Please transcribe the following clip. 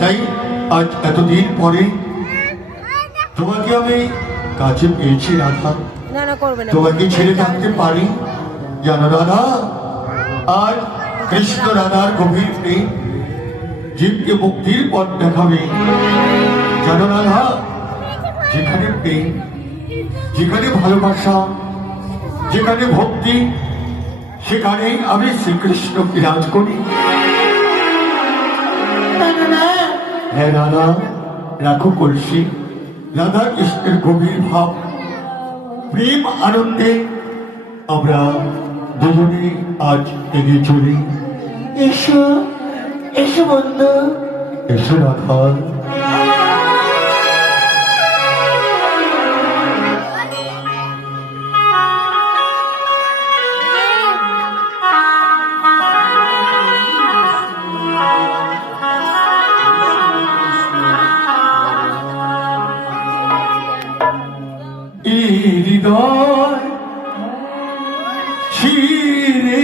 তাই আজ এতদিন পরে তোমাকে আমি কাছে পেয়েছি রাধা। তোমাকে ছেড়ে থাকতে পারি? জানো রাধা, আজ কৃষ্ণ রাধার গভীর প্রেম জীবকে মুক্তির পথ দেখাবে। জানো রাধা, যেখানে প্রেম, যেখানে ভালোবাসা, যেখানে ভক্তি, সেখানেই আমি শ্রীকৃষ্ণ বিরাজ করি। হ্যাঁ রাধা, রাখো কলসি। রাধা কৃষ্ণের গভীর ভাব, প্রেম আনন্দে আমরা দুজনে আজ এগিয়ে চলি। এসো এসো বন্ধু, এসো রাধা। হৃদয় শিরে